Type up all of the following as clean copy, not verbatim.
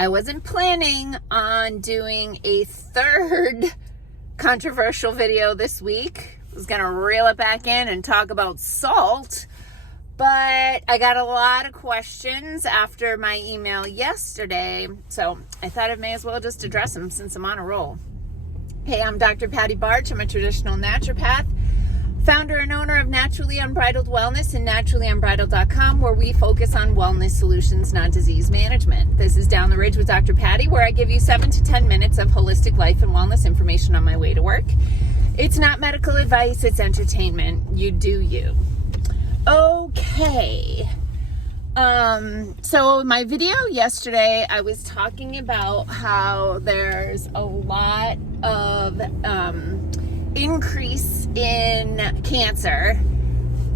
I wasn't planning on doing a third controversial video this week. I was going to reel it back in and talk about salt, but I got a lot of questions after my email yesterday, so I thought I may as well just address them since I'm on a roll. Hey, I'm Dr. Patty Barch. I'm a traditional naturopath, founder and owner of Naturally Unbridled Wellness and naturallyunbridled.com, where we focus on wellness solutions, not disease management. This is Down the Ridge with Dr. Patty, where I give you 7 to 10 minutes of holistic life and wellness information on my way to work. It's not medical advice, it's entertainment. You do you. Okay. So my video yesterday, I was talking about how there's a lot of increase in cancer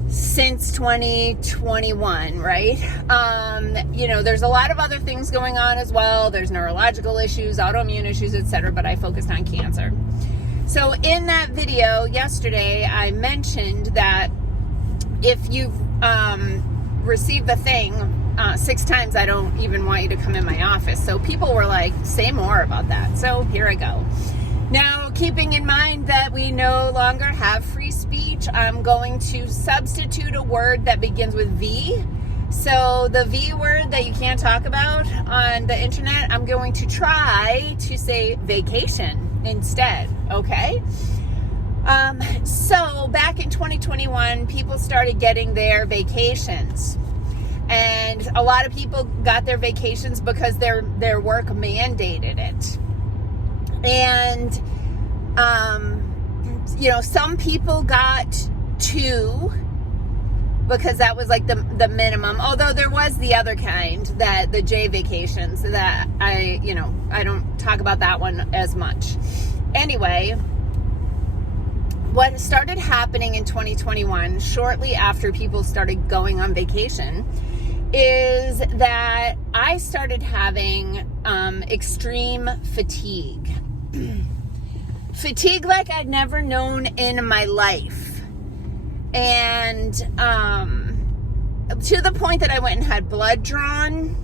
since 2021, right? There's a lot of other things going on as well. There's neurological issues, autoimmune issues, etc., but I focused on cancer. So in that video yesterday, I mentioned that if you've received the thing 6 times, I don't even want you to come in my office. So people were like, say more about that. So here I go. Now, keeping in mind that we no longer have free speech, I'm going to substitute a word that begins with V. So the V word that you can't talk about on the internet, I'm going to try to say vacation instead, okay? So back in 2021, people started getting their vacations. And a lot of people got their vacations because their work mandated it. And, some people got 2 because that was like the minimum. Although there was the other kind, that the J vacations, that I don't talk about that one as much. Anyway, what started happening in 2021, shortly after people started going on vacation, is that I started having extreme fatigue. Fatigue like I'd never known in my life. And to the point that I went and had blood drawn,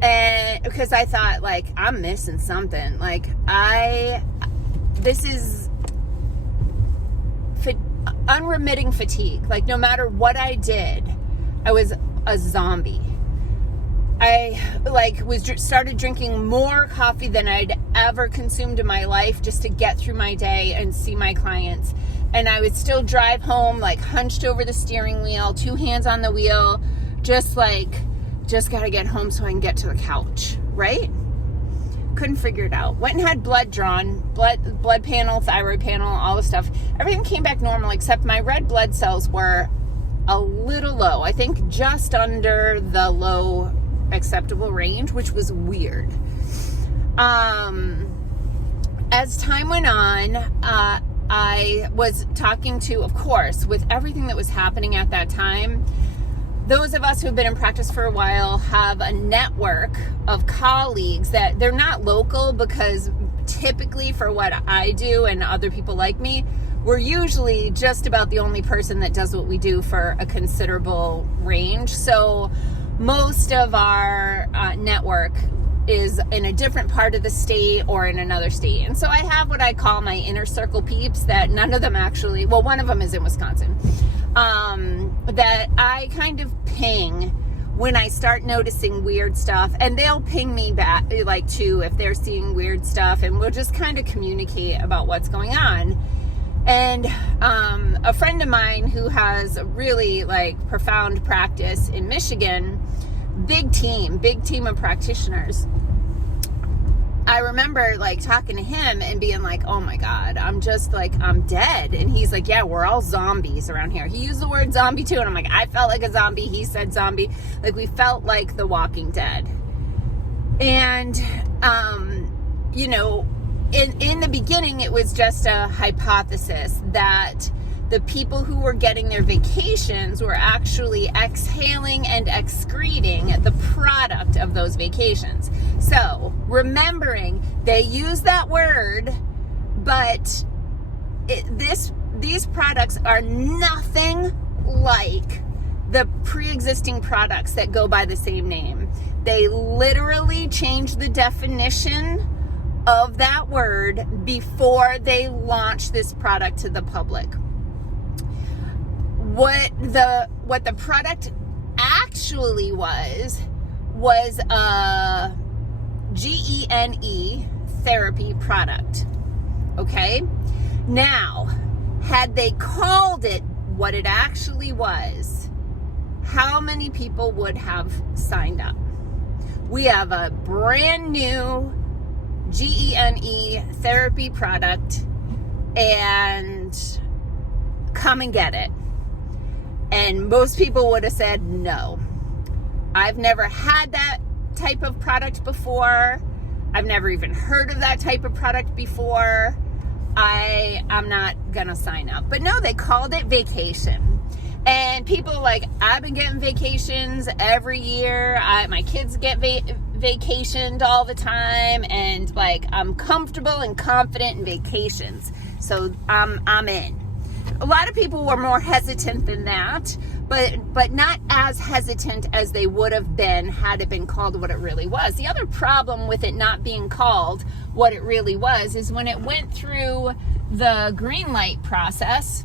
and because I thought, like, I'm missing something. Like, this is unremitting fatigue. Like, no matter what I did, I was a zombie. I started drinking more coffee than I'd ever consumed in my life just to get through my day and see my clients. And I would still drive home like hunched over the steering wheel, 2 hands on the wheel, just gotta get home so I can get to the couch, right? Couldn't figure it out. Went and had blood drawn, blood panel, thyroid panel, all the stuff. Everything came back normal except my red blood cells were a little low. I think just under the low acceptable range, which was weird. As time went on, I was talking to, of course, with everything that was happening at that time, those of us who have been in practice for a while have a network of colleagues that they're not local, because typically for what I do and other people like me, we're usually just about the only person that does what we do for a considerable range. So most of our network is in a different part of the state or in another state. And so I have what I call my inner circle peeps that none of them actually, well, one of them is in Wisconsin, that I kind of ping when I start noticing weird stuff, and they'll ping me back, like, too, if they're seeing weird stuff, and we'll just kind of communicate about what's going on. And a friend of mine who has a really profound practice in Michigan, big team of practitioners. I remember talking to him and being like, oh my God, I'm dead. And he's like, yeah, we're all zombies around here. He used the word zombie too. And I'm like, I felt like a zombie. He said zombie. We felt like the Walking Dead. And, in the beginning, it was just a hypothesis that the people who were getting their vacations were actually exhaling and excreting the product of those vacations. So, remembering, they use that word, but these products are nothing like the pre-existing products that go by the same name. They literally changed the definition of that word before they launched this product to the public. What the product actually was a GENE therapy product. Okay? Now, had they called it what it actually was, how many people would have signed up? We have a brand new GENE therapy product, and come and get it. And most people would have said no. I've never had that type of product before. I've never even heard of that type of product before. I'm not gonna sign up. But no, they called it vacation. And people like, I've been getting vacations every year. My kids get vacationed all the time, and like, I'm comfortable and confident in vacations. So I'm in. A lot of people were more hesitant than that, but not as hesitant as they would have been had it been called what it really was. The other problem with it not being called what it really was is when it went through the green light process,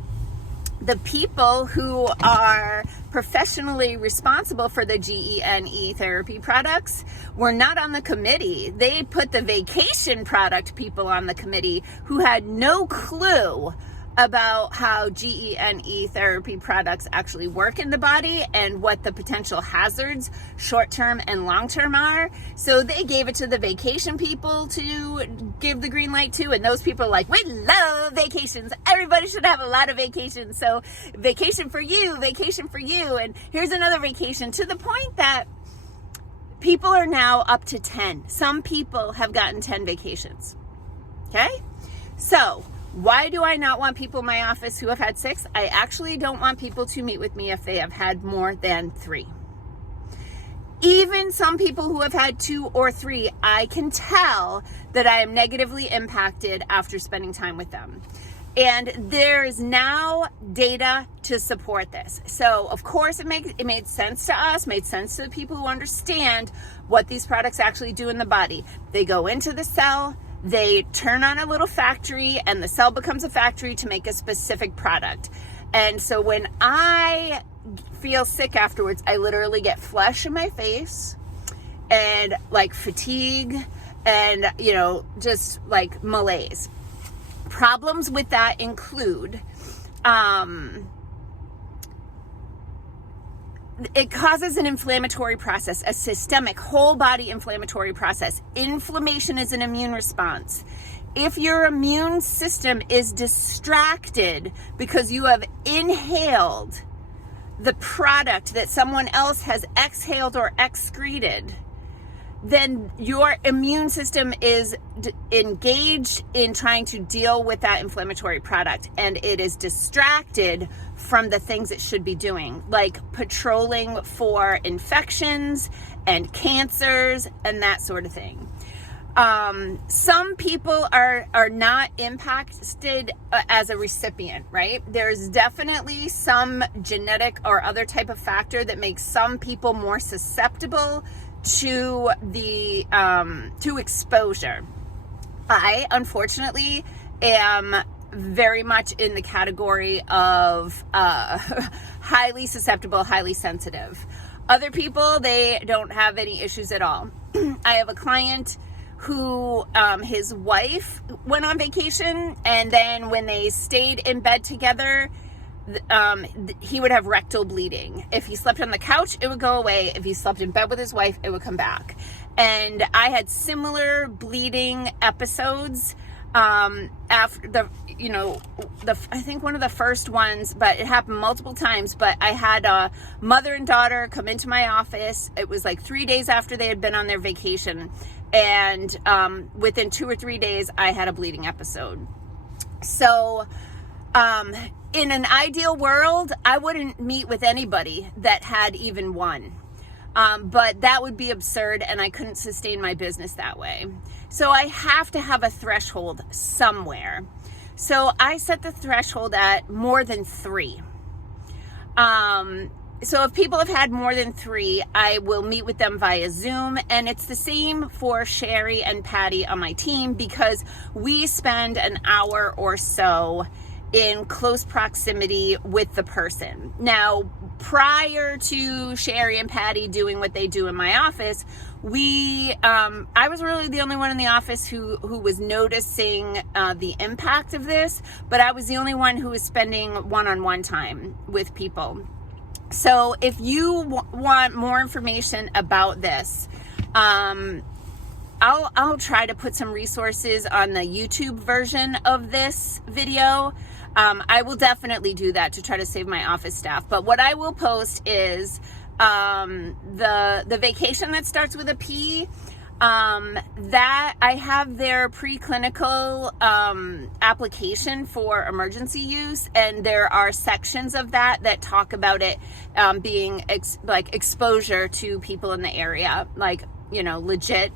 the people who are professionally responsible for the GENE therapy products were not on the committee. They put the vacation product people on the committee who had no clue about how GENE therapy products actually work in the body and what the potential hazards, short-term and long-term, are. So they gave it to the vacation people to give the green light to, and those people are like, we love vacations. Everybody should have a lot of vacations. So vacation for you, and here's another vacation, to the point that people are now up to 10. Some people have gotten 10 vacations. Okay? So why do I not want people in my office who have had 6? I actually don't want people to meet with me if they have had more than 3. Even some people who have had 2 or 3, I can tell that I am negatively impacted after spending time with them. And there's now data to support this. So of course it made sense to us, made sense to the people who understand what these products actually do in the body. They go into the cell, they turn on a little factory, and the cell becomes a factory to make a specific product. And so when I feel sick afterwards, I literally get flush in my face and like fatigue and, just like malaise. Problems with that include, it causes an inflammatory process, a systemic, whole body inflammatory process. Inflammation is an immune response. If your immune system is distracted because you have inhaled the product that someone else has exhaled or excreted, then your immune system is engaged in trying to deal with that inflammatory product, and it is distracted from the things it should be doing, like patrolling for infections and cancers and that sort of thing. Some people are not impacted as a recipient, right? There's definitely some genetic or other type of factor that makes some people more susceptible to the to exposure. I unfortunately am very much in the category of highly susceptible, highly sensitive. Other people, they don't have any issues at all. I have a client who his wife went on vacation, and then when they stayed in bed together, he would have rectal bleeding. If he slept on the couch, it would go away. If he slept in bed with his wife, it would come back. And I had similar bleeding episodes after I think one of the first ones, but it happened multiple times. But I had a mother and daughter come into my office. It was like 3 days after they had been on their vacation. And within 2 or 3 days, I had a bleeding episode. So in an ideal world, I wouldn't meet with anybody that had even one. But that would be absurd, and I couldn't sustain my business that way. So I have to have a threshold somewhere. So I set the threshold at more than 3. So if people have had more than 3, I will meet with them via Zoom. And it's the same for Sherry and Patty on my team, because we spend an hour or so in close proximity with the person. Now, prior to Sherry and Patty doing what they do in my office, I was really the only one in the office who was noticing the impact of this, but I was the only one who was spending one-on-one time with people. So if you want more information about this, I'll try to put some resources on the YouTube version of this video. I will definitely do that to try to save my office staff. But what I will post is the vacation that starts with a P. That I have their preclinical application for emergency use, and there are sections of that talk about it being like exposure to people in the area, like, you know, legit,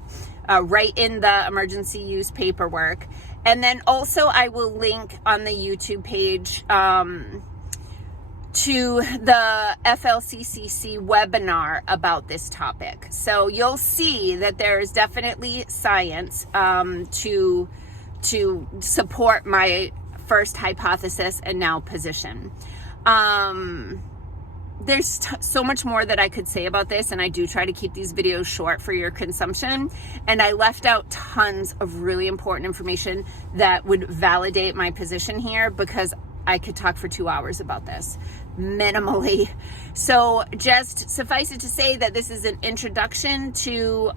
right in the emergency use paperwork. And then also I will link on the YouTube page to the FLCCC webinar about this topic. So you'll see that there is definitely science to support my first hypothesis and now position. There's so much more that I could say about this, and I do try to keep these videos short for your consumption. And I left out tons of really important information that would validate my position here, because I could talk for 2 hours about this, minimally. So just suffice it to say that this is an introduction to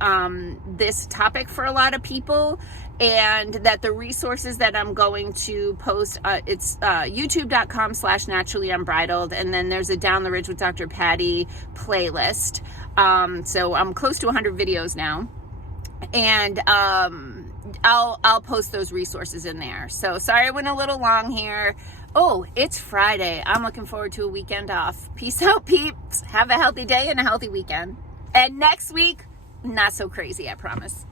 this topic for a lot of people, and that the resources that I'm going to post, it's youtube.com/naturallyunbridled, and then there's a Down the Ridge with Dr. Patty playlist. So I'm close to 100 videos now, and I'll post those resources in there. So sorry I went a little long here. Oh, it's Friday. I'm looking forward to a weekend off. Peace out, peeps. Have a healthy day and a healthy weekend. And next week, not so crazy, I promise.